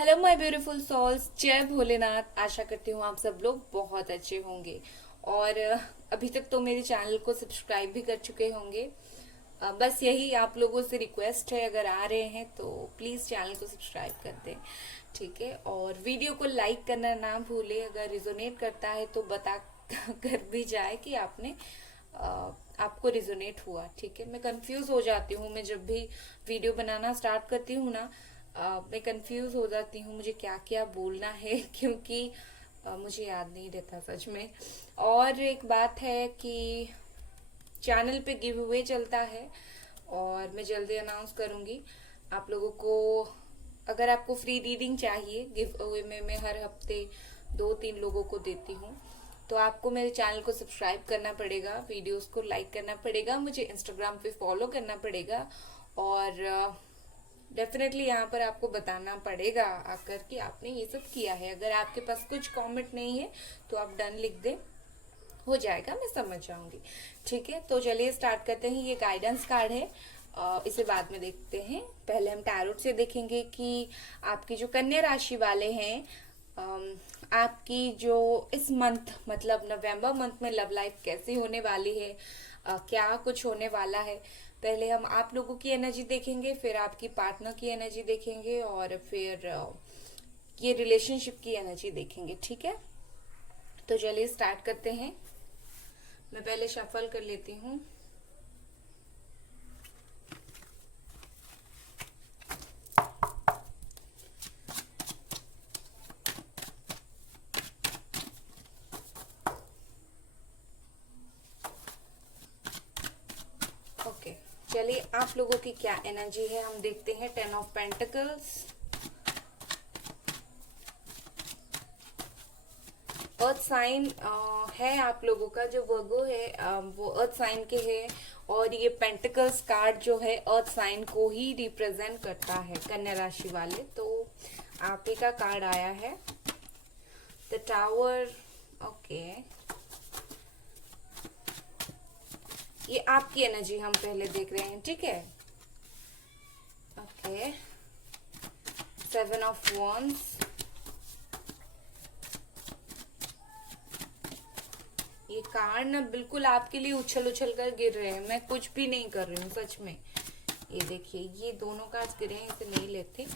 Hello my beautiful souls, जय भोलेनाथ। आशा करती हूँ आप सब लोग बहुत अच्छे होंगे और अभी तक तो मेरे चैनल को सब्सक्राइब भी कर चुके होंगे। बस यही आप लोगों से रिक्वेस्ट है, अगर आ रहे हैं तो प्लीज चैनल को सब्सक्राइब कर दें, ठीक है। और वीडियो को लाइक करना ना भूले, अगर रिजोनेट करता है तो बता कर भी जाए कि आपको रिजोनेट हुआ, ठीक है। मैं कंफ्यूज हो जाती हूँ, मैं जब भी वीडियो बनाना स्टार्ट करती हूँ ना, मैं कंफ्यूज हो जाती हूँ मुझे क्या क्या बोलना है क्योंकि मुझे याद नहीं रहता सच में। और एक बात है कि चैनल पे गिव अवे चलता है और मैं जल्दी अनाउंस करूंगी आप लोगों को। अगर आपको फ्री रीडिंग चाहिए, गिव अवे में मैं हर हफ्ते 2-3 लोगों को देती हूँ। तो आपको मेरे चैनल को सब्सक्राइब करना पड़ेगा, वीडियोस को लाइक करना पड़ेगा, मुझे इंस्टाग्राम पे फॉलो करना पड़ेगा और डेफिनेटली यहाँ पर आपको बताना पड़ेगा आकर कि आपने ये सब किया है। अगर आपके पास कुछ कमेंट नहीं है तो आप डन लिख दे, हो जाएगा, मैं समझ जाऊंगी, ठीक है। तो चलिए स्टार्ट करते हैं। ये गाइडेंस कार्ड है, इसे बाद में देखते हैं। पहले हम टैरोट से देखेंगे कि आपकी जो कन्या राशि वाले हैं, आपकी जो इस मंथ मतलब नवंबर मंथ में लव लाइफ कैसी होने वाली है, क्या कुछ होने वाला है। पहले हम आप लोगों की एनर्जी देखेंगे, फिर आपकी पार्टनर की एनर्जी देखेंगे और फिर ये रिलेशनशिप की एनर्जी देखेंगे, ठीक है। तो चलिए स्टार्ट करते हैं। मैं पहले शफल कर लेती हूँ। ओके, चलिए आप लोगों की क्या एनर्जी है हम देखते हैं। 10 ऑफ पेंटिकल्स, अर्थ साइन है आप लोगों का जो वर्गो है, वो अर्थ साइन के है और ये पेंटिकल्स कार्ड जो है अर्थ साइन को ही रिप्रेजेंट करता है, कन्या राशि वाले। तो आप ही का कार्ड आया है, द टावर। ओके, ये आपकी एनर्जी हम पहले देख रहे हैं, ठीक है। ओके, 7 ऑफ wands, ये कार्ड ना बिल्कुल आपके लिए उछल उछल कर गिर रहे हैं, मैं कुछ भी नहीं कर रही हूँ सच में। ये देखिए, ये दोनों कार्ड्स गिरे हैं, इसे नहीं लेते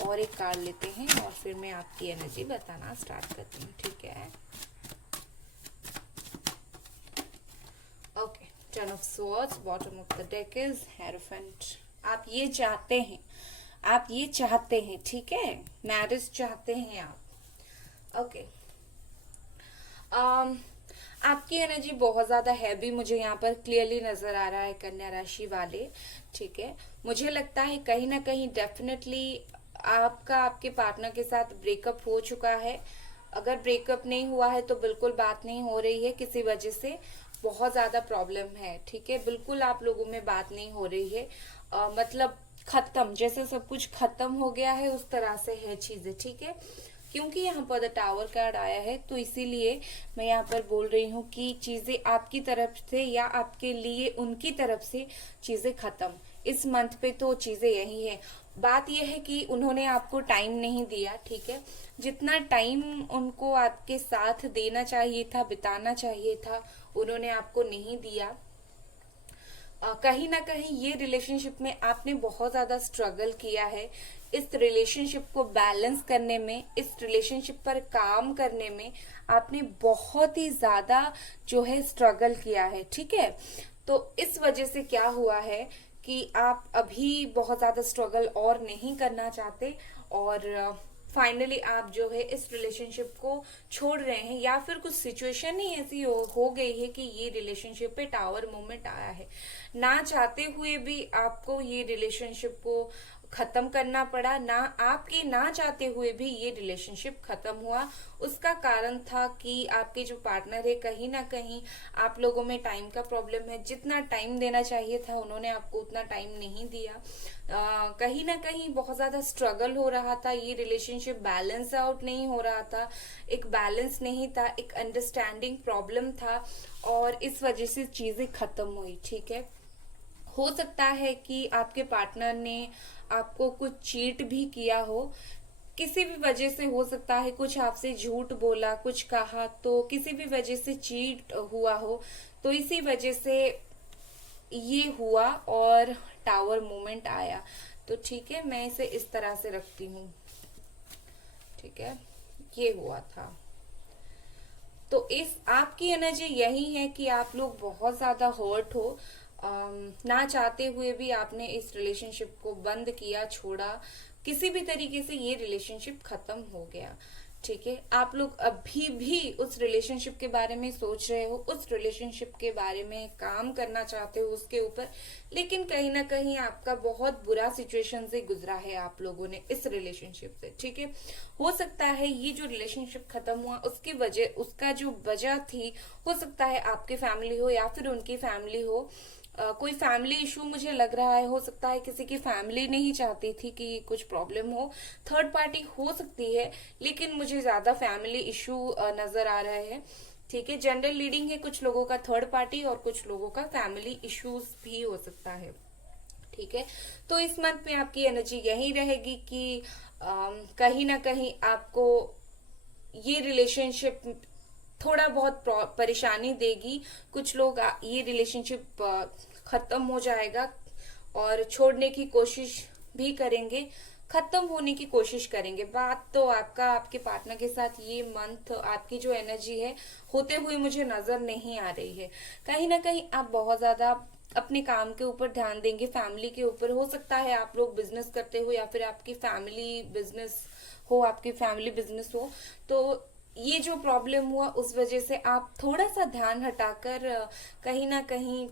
और एक कार्ड लेते हैं और फिर मैं आपकी एनर्जी बताना स्टार्ट करती हूँ, ठीक है। Okay, 10 of swords, bottom of the deck is hierophant. आप ये चाहते हैं, आप ये चाहते हैं, ठीक है, मैरिज चाहते हैं आप। ओके, आपकी एनर्जी बहुत ज्यादा हैवी मुझे यहाँ पर क्लियरली नजर आ रहा है, कन्या राशि वाले, ठीक है। मुझे लगता है कहीं ना कहीं डेफिनेटली आपका आपके पार्टनर के साथ ब्रेकअप हो चुका है। अगर ब्रेकअप नहीं हुआ है तो बिल्कुल बात नहीं हो रही है, किसी वजह से बहुत ज्यादा प्रॉब्लम है, ठीक है। बिल्कुल आप लोगों में बात नहीं हो रही है, मतलब खत्म, जैसे सब कुछ खत्म हो गया है उस तरह से है चीजें, ठीक है। क्योंकि यहाँ पर द टावर कार्ड आया है तो इसीलिए मैं यहाँ पर बोल रही हूँ कि चीजें आपकी तरफ से या आपके लिए उनकी तरफ से चीजें खत्म। इस मंथ पे तो चीजें यही है। बात यह है कि उन्होंने आपको टाइम नहीं दिया, ठीक है। जितना टाइम उनको आपके साथ देना चाहिए था, बिताना चाहिए था, उन्होंने आपको नहीं दिया। कहीं ना कहीं ये रिलेशनशिप में आपने बहुत ज्यादा स्ट्रगल किया है। इस रिलेशनशिप को बैलेंस करने में, इस रिलेशनशिप पर काम करने में आपने बहुत ही ज्यादा जो है स्ट्रगल किया है, ठीक है। तो इस वजह से क्या हुआ है कि आप अभी बहुत ज्यादा स्ट्रगल और नहीं करना चाहते और फाइनली आप जो है इस रिलेशनशिप को छोड़ रहे हैं, या फिर कुछ सिचुएशन ही ऐसी हो गई है कि ये रिलेशनशिप पे टावर मोमेंट आया है। ना चाहते हुए भी आपको ये रिलेशनशिप को खत्म करना पड़ा, ना आपके ना चाहते हुए भी ये रिलेशनशिप खत्म हुआ। उसका कारण था कि आपके जो पार्टनर है, कहीं ना कहीं आप लोगों में टाइम का प्रॉब्लम है। जितना टाइम देना चाहिए था उन्होंने आपको उतना टाइम नहीं दिया। कहीं ना कहीं बहुत ज्यादा स्ट्रगल हो रहा था, ये रिलेशनशिप बैलेंस आउट नहीं हो रहा था, एक बैलेंस नहीं था, एक अंडरस्टैंडिंग प्रॉब्लम था और इस वजह से चीजें खत्म हुई, ठीक है। हो सकता है कि आपके पार्टनर ने आपको कुछ चीट भी किया हो, किसी भी वजह से हो सकता है, कुछ आपसे झूठ बोला, कुछ कहा, तो किसी भी वजह से चीट हुआ हो, तो इसी वजह से ये हुआ और टावर मूवमेंट आया। तो ठीक है, मैं इसे इस तरह से रखती हूँ। ठीक है, ये हुआ था। तो इस आपकी एनर्जी यही है कि आप लोग बहुत ज्यादा हर्ट हो, ना चाहते हुए भी आपने इस रिलेशनशिप को बंद किया, छोड़ा, किसी भी तरीके से ये रिलेशनशिप खत्म हो गया। ठीक है, आप लोग अभी भी उस रिलेशनशिप के बारे में सोच रहे हो, उस रिलेशनशिप के बारे में काम करना चाहते हो उसके ऊपर, लेकिन कहीं ना कहीं आपका बहुत बुरा सिचुएशन से गुजरा है आप लोगों ने इस रिलेशनशिप से। ठीक है, हो सकता है ये जो रिलेशनशिप खत्म हुआ उसकी वजह, उसका जो वजह थी, हो सकता है आपकी फैमिली हो या फिर उनकी फैमिली हो। कोई फैमिली इशू मुझे लग रहा है, हो सकता है किसी की फैमिली नहीं चाहती थी कि कुछ प्रॉब्लम हो, थर्ड पार्टी हो सकती है, लेकिन मुझे ज्यादा फैमिली इशू नजर आ रहा है। ठीक है, जनरल लीडिंग है कुछ लोगों का थर्ड पार्टी और कुछ लोगों का फैमिली इश्यूज भी हो सकता है। ठीक है, तो इस मंथ में आपकी एनर्जी यही रहेगी कि कहीं ना कहीं आपको ये रिलेशनशिप थोड़ा बहुत परेशानी देगी। कुछ लोग ये रिलेशनशिप खत्म हो जाएगा और छोड़ने की कोशिश भी करेंगे, खत्म होने की कोशिश करेंगे। बात तो आपका आपके पार्टनर के साथ ये मंथ आपकी जो एनर्जी है होते हुए मुझे नजर नहीं आ रही है। कहीं ना कहीं आप बहुत ज्यादा अपने काम के ऊपर ध्यान देंगे, फैमिली के ऊपर। हो सकता है आप लोग बिजनेस करते हो या फिर आपकी फैमिली बिजनेस हो, आपकी फैमिली बिजनेस हो, तो ये जो प्रॉब्लम हुआ उस वजह से आप थोड़ा सा ध्यान हटाकर कहीं ना कहीं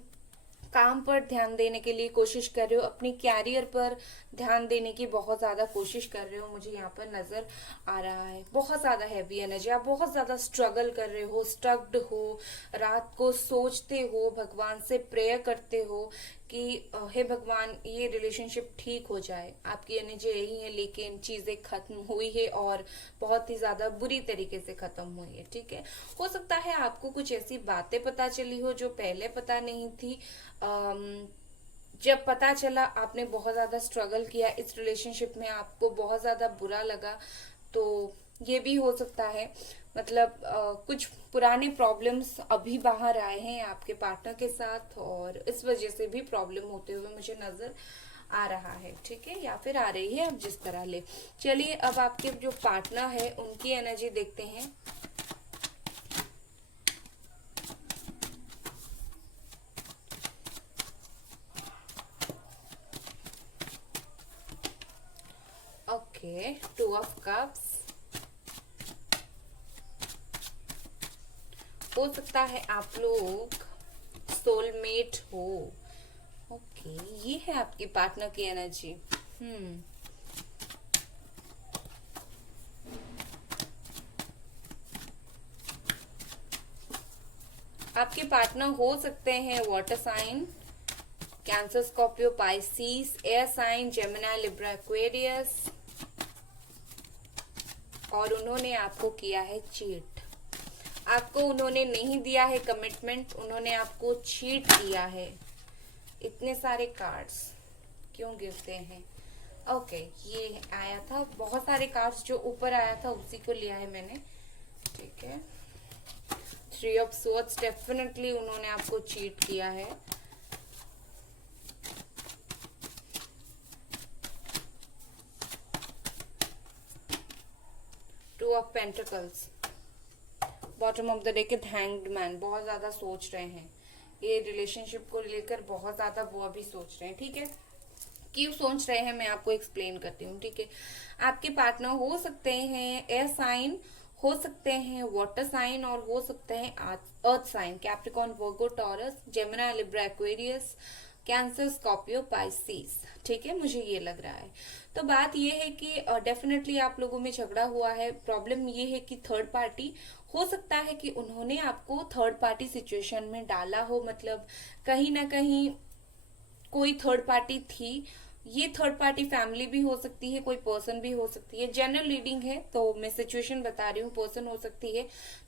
काम पर ध्यान देने के लिए कोशिश कर रहे हो, अपनी कैरियर पर ध्यान देने की बहुत ज्यादा कोशिश कर रहे हो, मुझे यहाँ पर नजर आ रहा है। बहुत ज्यादा हैवी एनर्जी, आप बहुत ज्यादा स्ट्रगल कर रहे हो, स्टक्ड हो, रात को सोचते हो, भगवान से प्रेयर करते हो कि हे भगवान ये रिलेशनशिप ठीक हो जाए। आपकी एनर्जी यही है, लेकिन चीजें खत्म हुई है और बहुत ही ज्यादा बुरी तरीके से खत्म हुई है। ठीक है, हो सकता है आपको कुछ ऐसी बातें पता चली हो जो पहले पता नहीं थी। जब पता चला आपने बहुत ज्यादा स्ट्रगल किया इस रिलेशनशिप में, आपको बहुत ज्यादा बुरा लगा, तो ये भी हो सकता है। मतलब कुछ पुराने प्रॉब्लम्स अभी बाहर आए हैं आपके पार्टनर के साथ और इस वजह से भी प्रॉब्लम होते हुए मुझे नजर आ रहा है। ठीक है, या फिर आ रही है, अब जिस तरह ले। चलिए अब आपके जो पार्टनर है उनकी एनर्जी देखते हैं। Okay, 2 of cups. हो सकता है आप लोग सोलमेट हो। ओके, ये है आपके पार्टनर की एनर्जी। आपके पार्टनर हो सकते हैं water sign, cancer, Scorpio, Pisces, air sign, Gemini, Libra, Aquarius, और उन्होंने आपको किया है चीट। आपको उन्होंने नहीं दिया है कमिटमेंट, उन्होंने आपको चीट किया है। इतने सारे कार्ड्स क्यों गिरते हैं? ओके, ये आया था, बहुत सारे कार्ड्स जो ऊपर आया था उसी को लिया है मैंने। ठीक है, 3 ऑफ स्वॉर्ड्स, डेफिनेटली उन्होंने आपको चीट किया है। Two of pentacles, bottom of the deck, hanged man. बहुत ज्यादा सोच रहे हैं ये रिलेशनशिप को लेकर, बहुत ज्यादा वो अभी सोच रहे हैं। ठीक है, क्यों सोच रहे हैं मैं आपको एक्सप्लेन करती हूँ। ठीक है, आपके पार्टनर हो सकते हैं एयर साइन, हो सकते हैं वाटर साइन, और हो सकते हैं earth sign, Capricorn, Virgo, Taurus, Gemini, Libra, Aquarius, Cancer, Scorpio, Pisces. ठीक है, मुझे ये लग रहा है। तो बात ये है कि डेफिनेटली आप लोगों में झगड़ा हुआ है। प्रॉब्लम ये है कि थर्ड पार्टी हो सकता है कि उन्होंने आपको थर्ड पार्टी सिचुएशन में डाला हो, मतलब कहीं ना कहीं कोई थर्ड पार्टी थी। ये थर्ड पार्टी फैमिली भी हो सकती है, कोई पर्सन भी हो सकती है। जनरल रीडिंग है तो मैं सिचुएशन बता रही हूँ, पर्सन हो सकती है।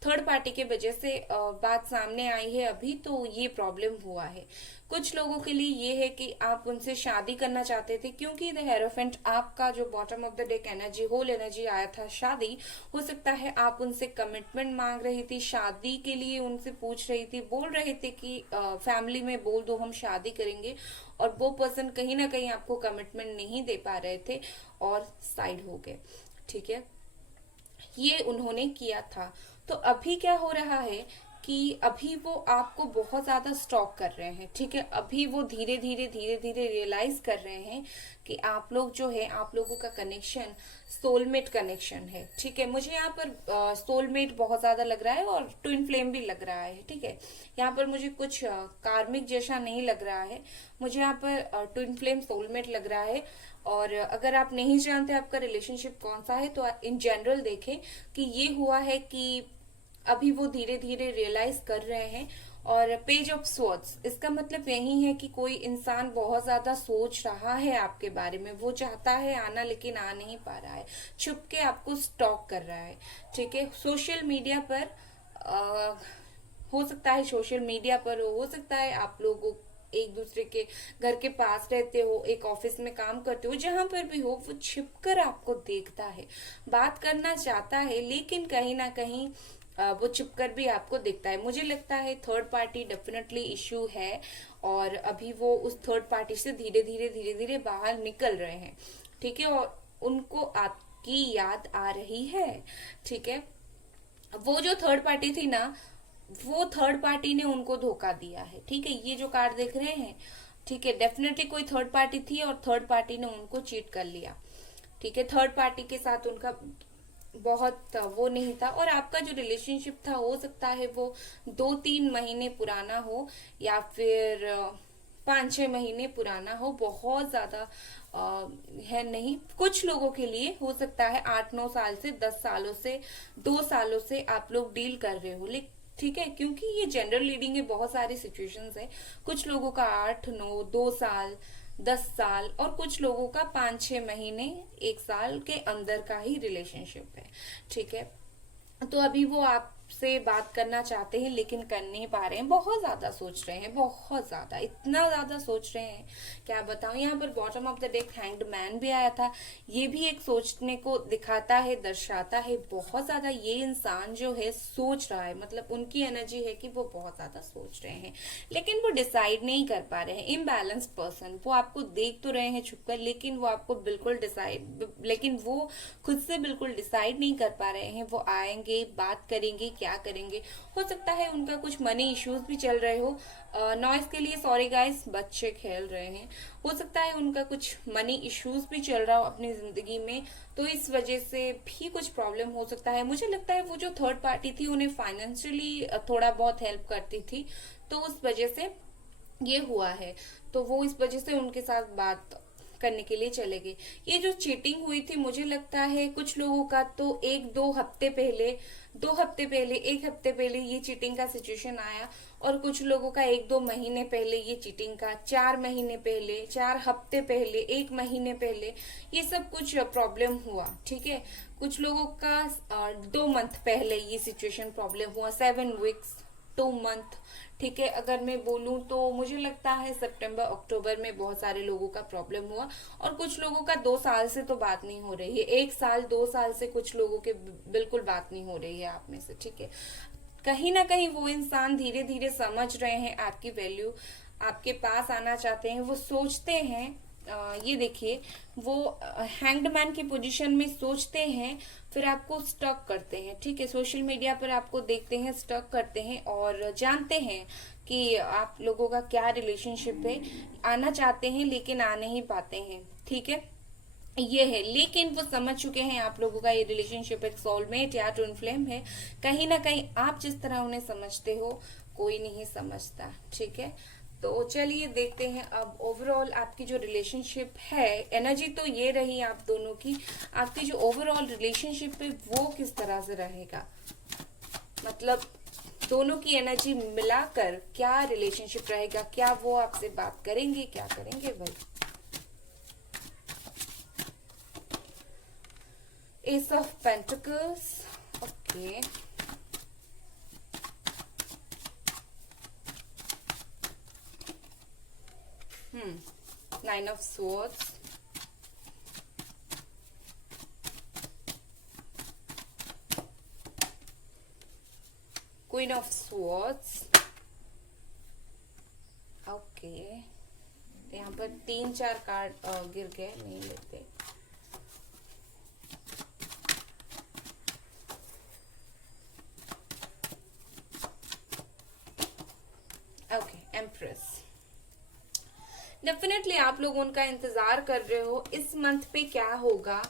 थर्ड पार्टी के वजह से बात सामने आई है अभी, तो ये प्रॉब्लम हुआ है। कुछ लोगों के लिए ये है कि आप उनसे शादी करना चाहते थे, क्योंकि द हेरोफेंट आपका जो bottom of the deck energy, whole energy आया था शादी। हो सकता है आप उनसे कमिटमेंट मांग रही थी, शादी के लिए उनसे पूछ रही थी, बोल रहे थे कि फैमिली में बोल दो हम शादी करेंगे, और वो पर्सन कहीं ना कहीं आपको कमिटमेंट नहीं दे पा रहे थे और साइड हो गए। ठीक है, ये उन्होंने किया था। तो अभी क्या हो रहा है कि अभी वो आपको बहुत ज्यादा स्टॉक कर रहे हैं। ठीक है, अभी वो धीरे धीरे रियलाइज कर रहे हैं कि आप लोग जो है, आप लोगों का कनेक्शन सोलमेट कनेक्शन है। ठीक है, मुझे यहाँ पर सोलमेट बहुत ज्यादा लग रहा है और ट्विन फ्लेम भी लग रहा है। ठीक है, यहाँ पर मुझे कुछ कार्मिक जैसा नहीं लग रहा है, मुझे यहाँ पर ट्विन फ्लेम सोलमेट लग रहा है। और अगर आप नहीं जानते आपका रिलेशनशिप कौन सा है, तो इन जनरल देखें कि ये हुआ है कि अभी वो धीरे धीरे रियलाइज कर रहे हैं। और पेज ऑफ स्वॉर्ड्स, इसका मतलब यही है कि कोई इंसान बहुत ज्यादा सोच रहा है आपके बारे में, वो चाहता है आना लेकिन आ नहीं पा रहा है, छुप के आपको स्टॉक कर रहा है। ठीक है, सोशल मीडिया पर हो सकता है, सोशल मीडिया पर हो सकता है आप लोगों एक दूसरे के घर के पास रहते हो, एक ऑफिस में काम करते हो, जहां पर भी हो, वो छिपकर आपको देखता है, बात करना चाहता है, लेकिन कहीं ना कहीं वो छिपकर भी आपको दिखता है। मुझे लगता है थर्ड पार्टी डेफिनेटली इश्यू है, और अभी वो उस थर्ड पार्टी से धीरे धीरे बाहर निकल रहे हैं। ठीक है, और उनको आपकी याद आ रही है। ठीक है, वो जो थर्ड पार्टी थी ना, वो थर्ड पार्टी ने उनको धोखा दिया है। ठीक है, ये जो कार्ड देख रहे हैं, ठीक है, डेफिनेटली कोई थर्ड पार्टी थी और थर्ड पार्टी ने उनको चीट कर लिया। ठीक है, थर्ड पार्टी के साथ उनका बहुत वो नहीं था, और आपका जो रिलेशनशिप था हो सकता है वो 2-3 महीने पुराना हो, या फिर 5-6 महीने पुराना हो, बहुत ज्यादा है नहीं। कुछ लोगों के लिए हो सकता है 8-9 साल से, 10 सालों से, 2 सालों से आप लोग डील कर रहे हो। लेकिन ठीक है, क्योंकि ये जनरल रीडिंग है, बहुत सारी सिचुएशंस है। कुछ लोगों का 8-9, 2 साल, 10 साल, और कुछ लोगों का 5-6 महीने, 1 साल के अंदर का ही रिलेशनशिप है। ठीक है, तो अभी वो आपसे बात करना चाहते हैं लेकिन कर नहीं पा रहे हैं, बहुत ज्यादा सोच रहे हैं, बहुत ज्यादा, इतना ज्यादा सोच रहे हैं क्या बताऊं। यहाँ पर bottom of the deck hanged man भी आया था, ये भी एक सोचने को दिखाता है, दर्शाता है। बहुत ज्यादा ये इंसान जो है सोच रहा है, मतलब उनकी एनर्जी है कि वो बहुत ज्यादा सोच रहे हैं, लेकिन वो डिसाइड नहीं कर पा रहे हैं। इम्बैलेंस पर्सन, वो आपको देख तो रहे हैं छुपकर, लेकिन वो आपको बिल्कुल लेकिन वो खुद से बिल्कुल डिसाइड नहीं कर पा रहे हैं। वो आएंगे, बात करेंगे, क्या करेंगे। हो सकता है उनका कुछ मनी इश्यूज भी चल रहे हो। नॉइस के लिए सॉरी गाइस, बच्चे खेल रहे हैं। हो सकता है उनका कुछ मनी इश्यूज भी चल रहा हो अपनी जिंदगी में, तो इस वजह से भी कुछ प्रॉब्लम हो सकता है। मुझे लगता है वो जो थर्ड पार्टी थी उन्हें फाइनेंशियली थोड़ा बहुत हेल्प करती थी, तो उस वजह से ये हुआ है। तो वो इस वजह से उनके साथ बात करने के लिए चले गए। ये जो चीटिंग हुई थी, मुझे लगता है कुछ लोगों का तो 1-2 हफ्ते पहले, 2 हफ्ते पहले, 1 हफ्ते पहले ये चीटिंग का सिचुएशन आया, और कुछ लोगों का 1-2 महीने पहले ये चीटिंग का, 4 महीने पहले, 4 हफ्ते पहले, 1 महीने पहले, ये सब कुछ प्रॉब्लम हुआ। ठीक है, कुछ लोगों का 2 मंथ पहले ये सिचुएशन प्रॉब्लम हुआ, 7 वीक्स, 2 मंथ। ठीक है, अगर मैं बोलूं तो मुझे लगता है सितंबर अक्टूबर में बहुत सारे लोगों का प्रॉब्लम हुआ, और कुछ लोगों का 2 साल से तो बात नहीं हो रही है, 1 साल 2 साल से कुछ लोगों के बिल्कुल बात नहीं हो रही है आप में से। ठीक है, कहीं ना कहीं वो इंसान धीरे धीरे समझ रहे हैं आपकी वैल्यू, आपके पास आना चाहते हैं, वो सोचते हैं। ये देखिए, वो हैंग्ड मैन की पोजीशन में सोचते हैं, फिर आपको स्टक करते हैं। ठीक है, सोशल मीडिया पर आपको देखते हैं, स्टक करते हैं, और जानते हैं कि आप लोगों का क्या रिलेशनशिप है, आना चाहते हैं लेकिन आ नहीं पाते हैं। ठीक है, ये है, लेकिन वो समझ चुके हैं आप लोगों का ये रिलेशनशिप एक सोलमेट या ट्विन फ्लेम है। कहीं ना कहीं आप जिस तरह उन्हें समझते हो, कोई नहीं समझता। ठीक है, तो चलिए देखते हैं अब ओवरऑल आपकी जो रिलेशनशिप है, एनर्जी तो ये रही आप दोनों की, आपकी जो ओवरऑल रिलेशनशिप है वो किस तरह से रहेगा, मतलब दोनों की एनर्जी मिलाकर क्या रिलेशनशिप रहेगा, क्या वो आपसे बात करेंगे, क्या करेंगे भाई। S of pentacles, okay, 9 of swords, Queen of swords, okay यहाँ पर 3-4 कार्ड गिर गए, नहीं लेते। ओके एम्प्रेस, डेफिनेटली आप लोग उनका इंतजार कर रहे हो इस मंथ पे क्या होगा।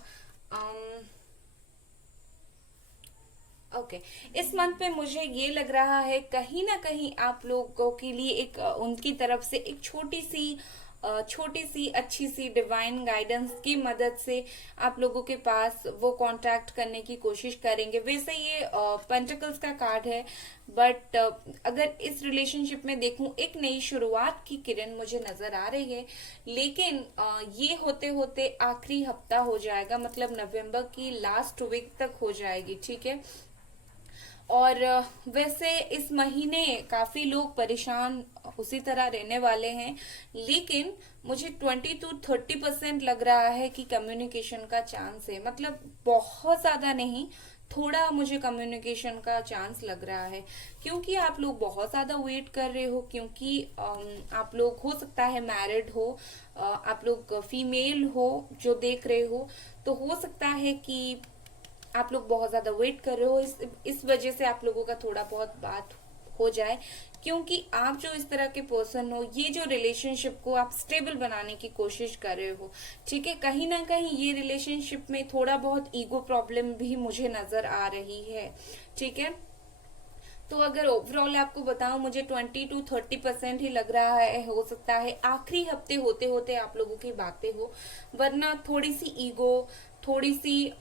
ओके इस मंथ पे मुझे ये लग रहा है कहीं ना कहीं आप लोगों के लिए एक उनकी तरफ से एक छोटी सी अच्छी सी डिवाइन गाइडेंस की मदद से आप लोगों के पास वो कांटेक्ट करने की कोशिश करेंगे। वैसे ये पेंटिकल्स का कार्ड है, बट अगर इस रिलेशनशिप में देखूं एक नई शुरुआत की किरण मुझे नजर आ रही है, लेकिन ये होते होते आखिरी हफ्ता हो जाएगा, मतलब नवंबर की लास्ट वीक तक हो जाएगी, ठीक है। और वैसे इस महीने काफी लोग परेशान उसी तरह रहने वाले हैं, लेकिन मुझे 20 to 30% लग रहा है कि कम्युनिकेशन का चांस है, मतलब बहुत ज्यादा नहीं, थोड़ा मुझे कम्युनिकेशन का चांस लग रहा है, क्योंकि आप लोग बहुत ज्यादा वेट कर रहे हो, क्योंकि आप लोग हो सकता है मैरिड हो, आप लोग फीमेल हो जो देख रहे हो, तो हो सकता है कि आप लोग बहुत ज्यादा वेट कर रहे हो, इस वजह से आप लोगों का थोड़ा बहुत बात हो जाए, क्योंकि आप जो इस तरह के पर्सन हो, ये जो रिलेशनशिप को आप स्टेबल बनाने की कोशिश कर रहे हो, ठीक है। कहीं ना कहीं ये रिलेशनशिप में थोड़ा बहुत ईगो प्रॉब्लम भी मुझे नजर आ रही है, ठीक है। तो अगर ओवरऑल आपको बताऊं, मुझे 20 to 30% ही लग रहा है, हो सकता है आखिरी हफ्ते होते होते आप लोगों की बातें हो, वरना थोड़ी सी ईगो, थोड़ी सी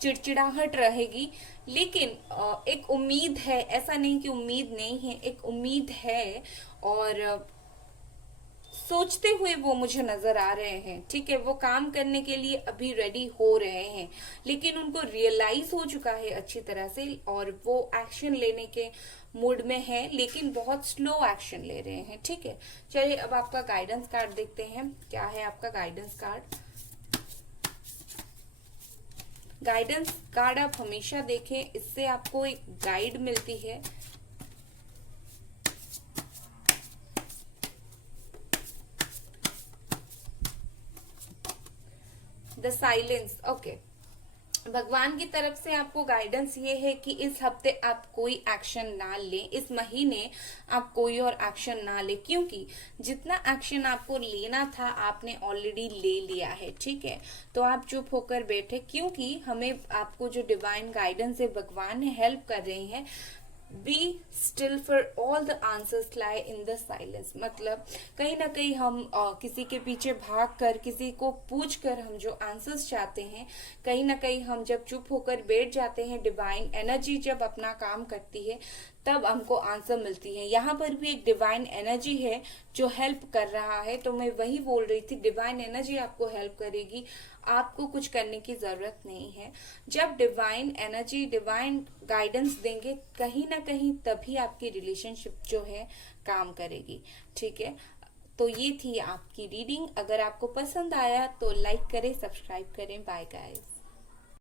चिड़चिड़ाहट रहेगी, लेकिन एक उम्मीद है, ऐसा नहीं कि उम्मीद नहीं है, एक उम्मीद है, और सोचते हुए वो मुझे नजर आ रहे हैं, ठीक है। वो काम करने के लिए अभी रेडी हो रहे हैं, लेकिन उनको रियलाइज हो चुका है अच्छी तरह से, और वो एक्शन लेने के मूड में है, लेकिन बहुत स्लो एक्शन ले रहे हैं, ठीक है। चलिए अब आपका गाइडेंस कार्ड देखते हैं, क्या है आपका गाइडेंस कार्ड। गाइडेंस कार्ड आप हमेशा देखें, इससे आपको एक गाइड मिलती है। The silence, okay. भगवान की तरफ से आपको गाइडेंस ये है कि इस हफ्ते आप कोई एक्शन ना लें, इस महीने आप कोई और एक्शन ना लें, क्योंकि जितना एक्शन आपको लेना था आपने ऑलरेडी ले लिया है, ठीक है। तो आप चुप होकर बैठे, क्योंकि हमें आपको जो डिवाइन गाइडेंस है, भगवान है, हेल्प कर रहे हैं। Be still for all the answers lie in the silence, मतलब कहीं ना कहीं हम किसी के पीछे भाग कर, किसी को पूछ कर हम जो आंसर्स चाहते हैं, कहीं ना कहीं हम जब चुप होकर बैठ जाते हैं, डिवाइन एनर्जी जब अपना काम करती है, तब हमको आंसर मिलती है। यहाँ पर भी एक डिवाइन एनर्जी है जो हेल्प कर रहा है, तो मैं वही बोल रही थी, डिवाइन एनर्जी आपको हेल्प करेगी, आपको कुछ करने की जरूरत नहीं है। जब डिवाइन एनर्जी, डिवाइन गाइडेंस देंगे कहीं ना कहीं, तभी आपकी रिलेशनशिप जो है काम करेगी, ठीक है। तो ये थी आपकी रीडिंग। अगर आपको पसंद आया तो लाइक करें, सब्सक्राइब करें। Bye guys.